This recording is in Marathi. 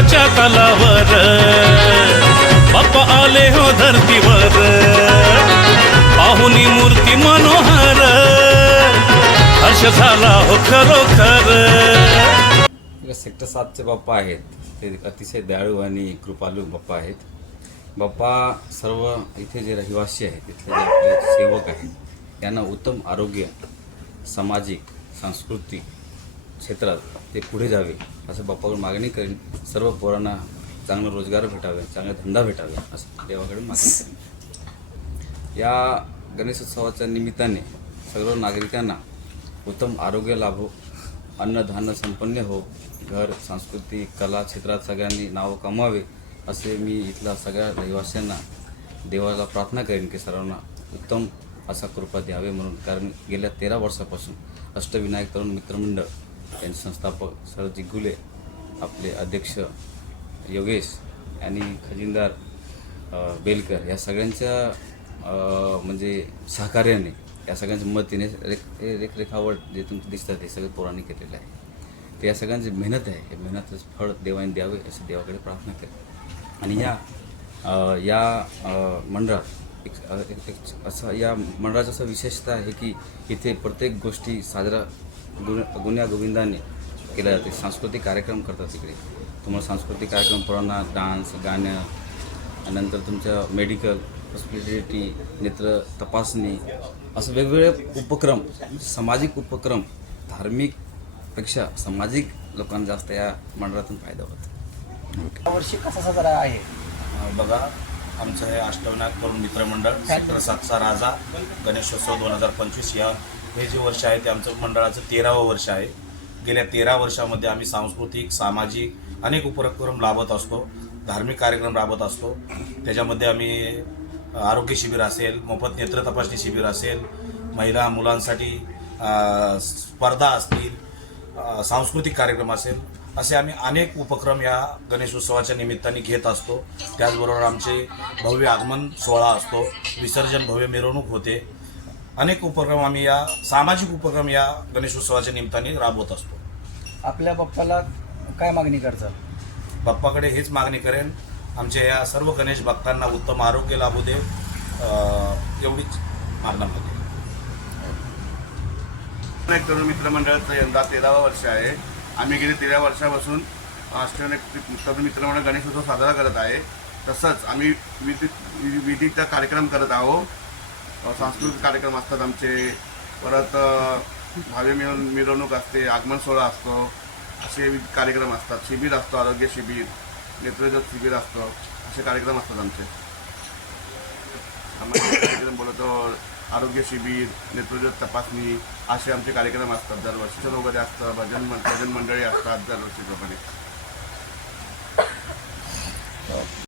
ढोल तलावर. बाप्पा आले हो धरतीवर. पाहुनी मूर्ती मनोहर. हर्ष झाला हो खरोखर. सेक्टर सातचे बाप्पा आहेत. ते अतिशय दयाळू आणि कृपालू बाप्पा आहेत. बाप्पा सर्व इथे जे रहिवासी आहेत तिथले जे आपले सेवक आहेत त्यांना उत्तम आरोग्य सामाजिक सांस्कृतिक क्षेत्रात ते पुढे जावे असं बाप्पाकडून मागणी करेन. सर्व पोरांना चांगला रोजगार भेटावे चांगला धंदा भेटावे असं देवाकडे मागणी करेन. या गणेशोत्सवाच्या निमित्ताने सर्व नागरिकांना उत्तम आरोग्य लाभो अन्नधान्य संपन्न हो घर सांस्कृतिक कला क्षेत्रात सगळ्यांनी नाव कमावे असे मी इथल्या सगळ्या रहिवाशांना देवाला प्रार्थना करेन की सर्वांना उत्तम असा कृपा द्यावे म्हणून. कारण गेल्या तेरा वर्षापासून अष्टविनायक तरुण मित्रमंडळ यांचे संस्थापक सरजी गुले आपले अध्यक्ष योगेश आणि खजिनदार बेलकर या सगळ्यांच्या म्हणजे सहकार्याने या सगळ्यांच्या मदतीने रेख रेखरेखावट जे तुमचं दिसतात हे सगळं पोरांनी केलेलं आहे. तर या सगळ्यांची मेहनत आहे हे मेहनतच फळ देवाने द्यावे अशी देवाकडे प्रार्थना केली. आणि या या मंडळात एक एक- एक असं या मंडळाचं असं विशेषता आहे की इथे प्रत्येक गोष्टी साजरा गुण गुन्ह्या गोविंदाने केल्या जाते. सांस्कृतिक कार्यक्रम करतात इकडे तुम्हाला सांस्कृतिक कार्यक्रम पोरांना डान्स गाणं नंतर तुमच्या मेडिकल हॉस्पिटॅलिटी नेत्र तपासणी असं वेगवेगळे उपक्रम सामाजिक उपक्रम धार्मिकपेक्षा सामाजिक लोकांना जास्त या मंडळातून फायदा होतो. यावर्षी कसा साजरा आहे? बघा आमचं हे अष्टविनायक तरुण मित्रमंडळ सेक्टर सातचा राजा गणेशोत्सव दोन हजार पंचवीस या हे जे वर्ष आहे ते आमचं मंडळाचं तेरावं वर्ष आहे. गेल्या तेरा वर्षामध्ये आम्ही सांस्कृतिक सामाजिक अनेक उपक्रम राबवत असतो धार्मिक कार्यक्रम राबवत असतो. त्याच्यामध्ये आम्ही आरोग्य शिबिर असेल मोफत नेत्र तपासणी शिबिर असेल महिला मुलांसाठी स्पर्धा असतील सांस्कृतिक कार्यक्रम असेल असे आम्ही अनेक उपक्रम या गणेशोत्सवाच्या निमित्ताने घेत असतो. त्याचबरोबर आमचे भव्य आगमन सोहळा असतो. विसर्जन भव्य मिरवणूक होते. अनेक उपक्रम आम्ही या सामाजिक उपक्रम या गणेशोत्सवाच्या निमित्ताने राबवत असतो. आपल्या बाप्पाला काय मागणी करतात बाप्पाकडे हेच मागणी करेन आमच्या या सर्व गणेश भक्तांना उत्तम आरोग्य लाभू दे एवढीच मागणं मागेन एक तरुण मित्रमंडळाचं यंदा तेरावं वर्ष आहे. आम्ही गेली तेरा वर्षापासून तरुण मित्रमंडळ गणेशोत्सव साजरा करत आहे. तसंच आम्ही विधी विधीचा कार्यक्रम करत आहोत. सांस्कृतिक कार्यक्रम असतात आमचे. परत भावे भावी मिळून मिरवणूक असते आगमन सोहळा असतो. असे विविध कार्यक्रम असतात. शिबिर असतो आरोग्य शिबिर नेतृत्व शिबिर असतं. असे कार्यक्रम असतात आमचे. कार्यक्रम बोलतो आरोग्य शिबिर नेतृत्व तपासणी असे आमचे कार्यक्रम असतात दरवर्षी. वगैरे असतं भजन भजन मंडळी असतात दरवर्षीप्रमाणे